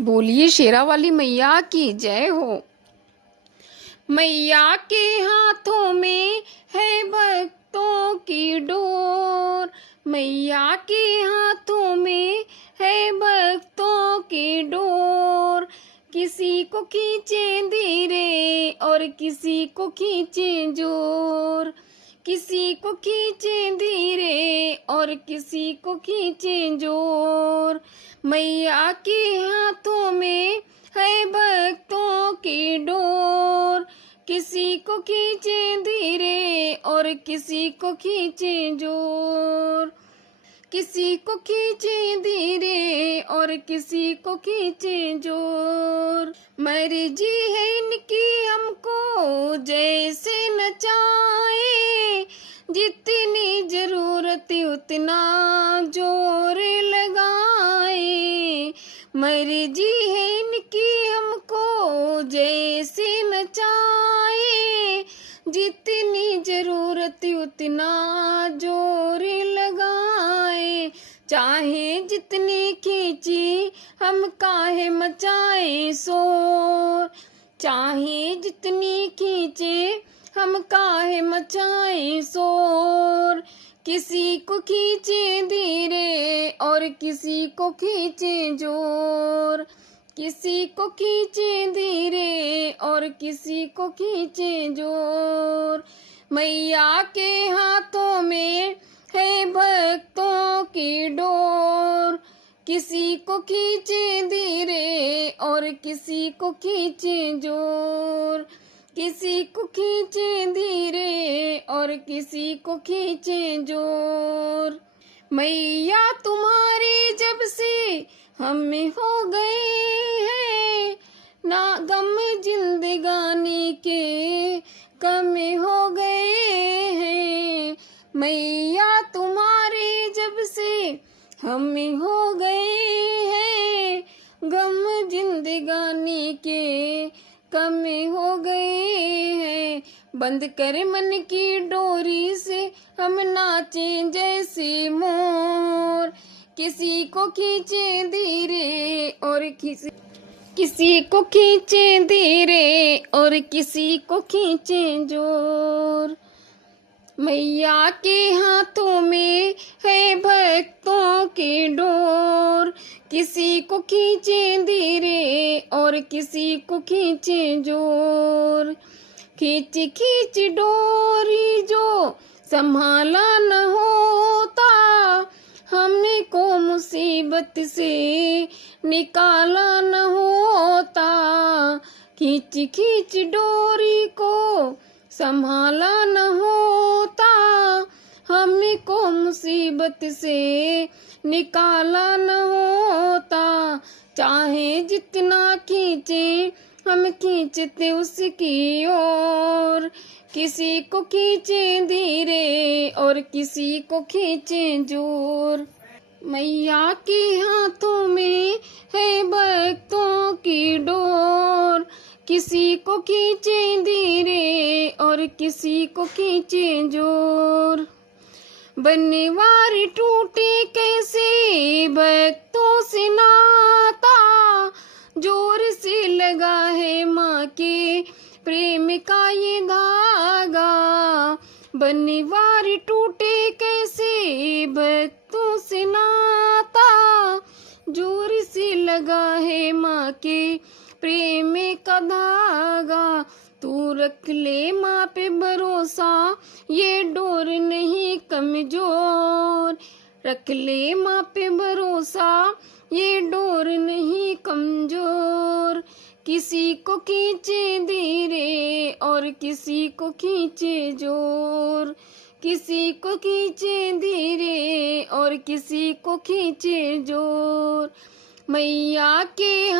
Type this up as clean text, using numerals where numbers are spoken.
बोलिए शेरा वाली मैया की जय हो। मैया के हाथों में है भक्तों की डोर, मैया के हाथों में है भक्तों की डोर। किसी को खींचे धीरे और किसी को खींचे जोर, किसी को खींचे धीरे और किसी को खींचे जोर। मैया के हाथों में है भक्तों की डोर, किसी को खींचे धीरे और किसी को खींचे जोर, किसी को खींचे धीरे और किसी को खींचे जोर। मर्जी है इनकी हमको जैसे नचाए, जितनी जरूरत उतना जोर लगाए। मर्जी है इनकी हमको जैसे नचाए, जितनी जरूरत उतना जोर लगाए। चाहे जितनी खींची हम काहे मचाए शोर, चाहे जितनी खींचे हम काहे मचाए शोर। किसी को खींचे धीरे और किसी को खींचे जोर, किसी को खींचे धीरे और किसी को खींचे जोर। मैया के हाथों में है भक्तों की डोर, किसी को खींचे धीरे और किसी को खींचे जोर, किसी को खींचे धीरे और किसी को खींचे जोर। मैया तुम्हारी जब से हमें हो गए हैं, ना गम जिंदगानी के कम हो गए हैं। मैया तुम्हारे जब से हमें हो गए हैं, गम जिंदगानी के कम हो गए हैं। बंद कर मन की डोरी से हम नाचें जैसे मोर, किसी को खींचे धीरे और किसी को खींचे धीरे और किसी को खींचे जोर। मैया के हाथों में है भक्तों की डोर, किसी को खींचे धीरे और किसी को खींचे जोर। खींच खींच डोरी जो संभाला न होता, हमको मुसीबत से निकाला न होता। खींच खींच डोरी को संभाला न होता, हमको मुसीबत से निकाला न होता। चाहे जितना खींचे हम खींचते उसकी ओर, किसी को खींचे धीरे और किसी को खींचे जोर। मैया के हाथों में है भक्तों की डोर, किसी को खींचे धीरे और किसी को खींचे जोर। बनवारी टूटे कैसे भक्तों से नाता, जोर से लगा है माँ के प्रेम का ये धागा। बनवारी टूटे कैसे भक्तों से नाता, जोर से लगा है माँ के प्रेम का धागा। तू रख ले माँ पे भरोसा, ये डोर नहीं कमजोर। रख ले माँ पे भरोसा, ये डोर नहीं कमजोर। किसी को खींचे धीरे और किसी को खींचे जोर, किसी को खींचे धीरे और किसी को खींचे जोर। मैया के